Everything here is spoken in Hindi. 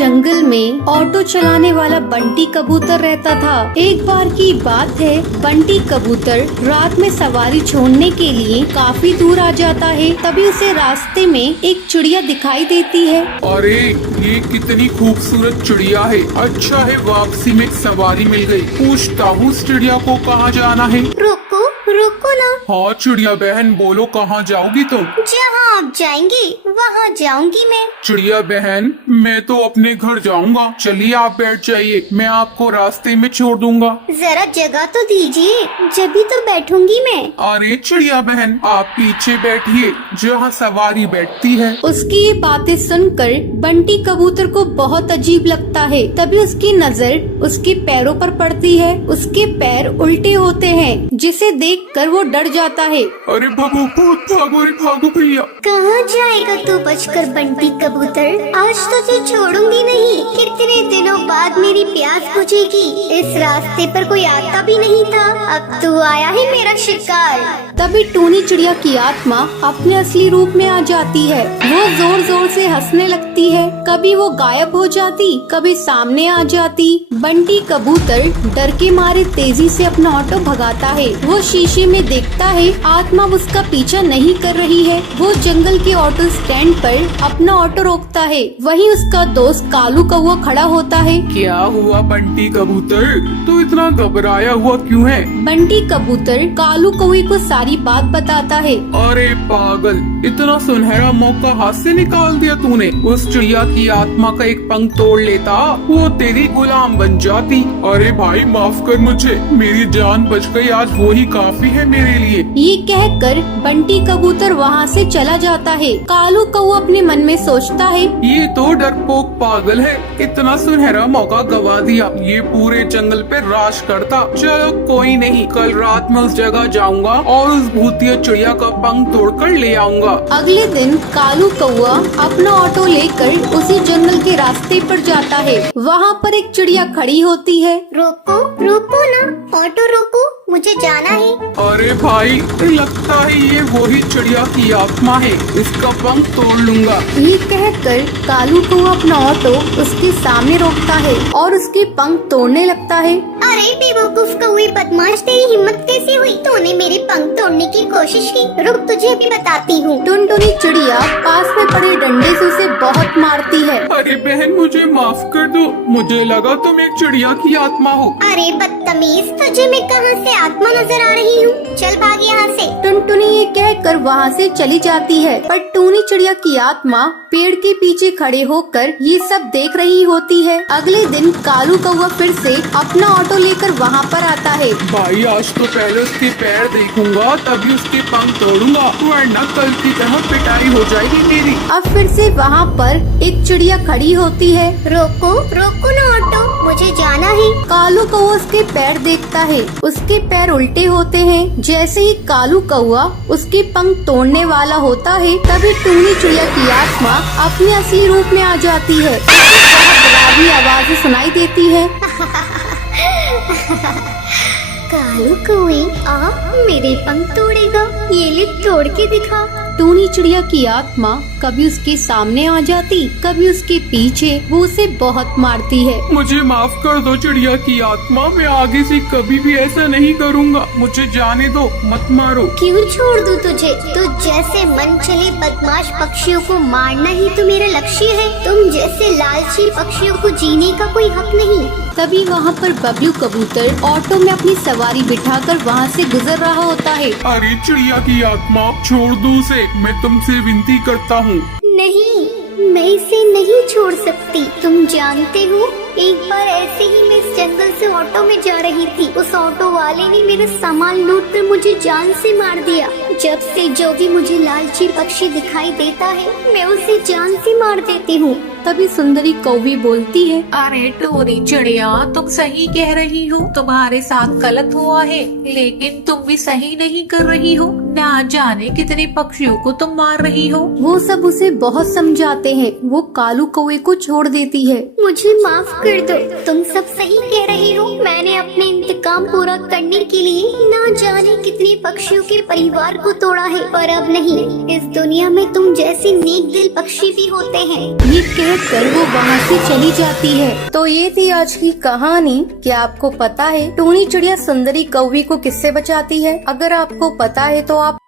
जंगल में ऑटो चलाने वाला बंटी कबूतर रहता था। एक बार की बात है, बंटी कबूतर रात में सवारी छोड़ने के लिए काफी दूर आ जाता है। तभी उसे रास्ते में एक चिड़िया दिखाई देती है। अरे ये कितनी खूबसूरत चिड़िया है। अच्छा है वापसी में एक सवारी मिल गई। पूछता हूँ इस चिड़िया को कहाँ जाना है। रुको रुको ना। हाँ चिड़िया बहन बोलो कहाँ जाओगी तुम? जहाँ आप जाएंगे वहाँ जाऊंगी मैं। चिड़िया बहन मैं तो अपने घर जाऊंगा। चलिए आप बैठ जाइए, मैं आपको रास्ते में छोड़ दूंगा। जरा जगह तो दीजिए, जभी तो बैठूंगी मैं। अरे चिड़िया बहन आप पीछे बैठिए जहाँ सवारी बैठती है। उसकी ये बातें सुनकर बंटी कबूतर को बहुत अजीब लगता है। तभी उसकी नजर उसके पैरों पर पड़ती है। उसके पैर उल्टे होते हैं, जिसे देखकर वो डर जाता है। अरे भागो भागो रे भागो भैया। कहाँ जाएगा तू बचकर बंटी कबूतर? आज तो तुझे छोड़ूंगी नहीं। कितने दिनों बाद मेरी प्यास बुझेगी। इस रास्ते पर कोई आता भी नहीं था, अब तू आया है मेरा शिकार। तभी टूनी चिड़िया की आत्मा अपने असली रूप में आ जाती है। वो जोर जोर से हंसने लगती है। कभी वो गायब हो जाती, कभी सामने आ जाती। बंटी कबूतर डर के मारे तेजी से अपना ऑटो भगाता है। वो शीशे में देखता है आत्मा उसका पीछा नहीं कर रही है। वो जंगल के ऑटो स्टैंड पर अपना ऑटो रोकता है। वहीं उसका दोस्त कालू कौवा खड़ा होता है। क्या हुआ बंटी कबूतर, तू इतना घबराया हुआ क्यों है? बंटी कबूतर कालू कौवे को सारी बात बताता है। अरे पागल, इतना सुनहरा मौका हाथ से निकाल दिया तूने। उस चिड़िया की आत्मा का एक पंख तोड़ लेता, वो तेरी गुलाम बन जाती। अरे भाई माफ कर मुझे, मेरी जान बच गई, आज वो ही काफी है मेरे लिए। ये कहकर बंटी कबूतर वहाँ से चला जाता है। कालू कौवा अपने मन में सोचता है, ये तो डरपोक पागल है, इतना सुनहरा मौका गवा दिया। ये पूरे जंगल पे राज करता। चलो कोई नहीं, कल रात में उस जगह जाऊंगा और उस भूतिया चिड़िया का पंख तोड़कर ले आऊंगा। अगले दिन कालू कौवा अपना ऑटो लेकर उसी जंगल के रास्ते पर जाता है। वहाँ पर एक चिड़िया खड़ी होती है। रोको रोको ना, ऑटो रोको, मुझे जाना है। अरे भाई लगता है ये वही चिड़िया की आत्मा है, इसका पंख तोड़ लूंगा। ये कहकर कालू कौवा अपना ऑटो उसके सामने रोकता है और उसके पंख तोड़ने लगता है। अरे बेवकूफ कौवे बदमाश, तेरी हिम्मत कैसे हुई? तूने मेरे पंख तोड़ने की कोशिश की। रुक तुझे अभी बताती हूँ। टुनटुनी चिड़िया पास में पड़े डंडे से उसे बहुत मारती है। अरे बहन मुझे माफ कर दो, मुझे लगा तुम एक चिड़िया की आत्मा हो। अरे बदतमीज, तुझे मैं कहाँ से आत्मा नजर आ रही हूँ? चल भाग यहाँ से। टुनटुनी ये कहकर वहाँ से चली जाती है, पर टूनी चिड़िया की आत्मा पेड़ के पीछे खड़े होकर ये सब देख रही होती है। अगले दिन कालू कौवा फिर से अपना ऑटो लेकर वहाँ पर आता है। भाई आज तो पहले उसके पैर देखूंगा तभी उसके पंख तोड़ूंगा, वरना कल की तरह पिटाई हो जाएगी मेरी। अब फिर से वहाँ पर एक चिड़िया खड़ी होती है। रोको रोको ना ऑटो, मुझे जाना है। कालू कौवा उसके पैर देखता है, उसके पैर उल्टे होते हैं। जैसे ही कालू कौवा उसके पंख तोड़ने वाला होता है, तभी टूनी चिड़िया की आत्मा अपने असली रूप में आ जाती है। डरावनी आवाज़ें सुनाई देती है। कालू कौवे आ मेरे पंख तोड़ेगा, ये ले तोड़ के दिखा। टूनी चिड़िया की आत्मा कभी उसके सामने आ जाती, कभी उसके पीछे। वो उसे बहुत मारती है। मुझे माफ कर दो चिड़िया की आत्मा, मैं आगे से कभी भी ऐसा नहीं करूँगा। मुझे जाने दो, मत मारो। क्यों छोड़ दूं तुझे? तू जैसे मन चले बदमाश पक्षियों को मारना ही तो मेरा लक्ष्य है। तुम जैसे लालची पक्षियों को जीने का कोई हक नहीं। तभी वहाँ पर बबलू कबूतर ऑटो में अपनी सवारी बिठाकर वहाँ से गुजर रहा होता है। अरे चिड़िया की आत्मा छोड़ दो उसे, मैं तुमसे विनती करता हूँ। नहीं, मैं इसे नहीं छोड़ सकती। तुम जानते हो, एक बार ऐसे ही मैं इस जंगल से ऑटो में जा रही थी। उस ऑटो वाले ने मेरा सामान लूट कर मुझे जान से मार दिया। जब से जो भी मुझे लालची पक्षी दिखाई देता है, मैं उसे जान से मार देती हूँ। तभी सुंदरी कौवी बोलती है, अरे टूनी चिड़िया तुम सही कह रही हो, तुम्हारे साथ गलत हुआ है, लेकिन तुम भी सही नहीं कर रही हो। ना जाने कितने पक्षियों को तुम मार रही हो। वो सब उसे बहुत समझाते हैं। वो कालू कौवे को छोड़ देती है। मुझे माफ कर दो, तुम सब सही कह रही हो। मैंने अपने इंतकाम काम पूरा करने के लिए ना जाने कितने पक्षियों के परिवार को तोड़ा है, पर अब नहीं, इस दुनिया में तुम जैसे नेक दिल पक्षी भी होते हैं। ये कहकर वो वहाँ से चली जाती है। तो ये थी आज की कहानी। क्या आपको पता है टूनी चिड़िया सुंदरी कौवी को किससे बचाती है? अगर आपको पता है तो आप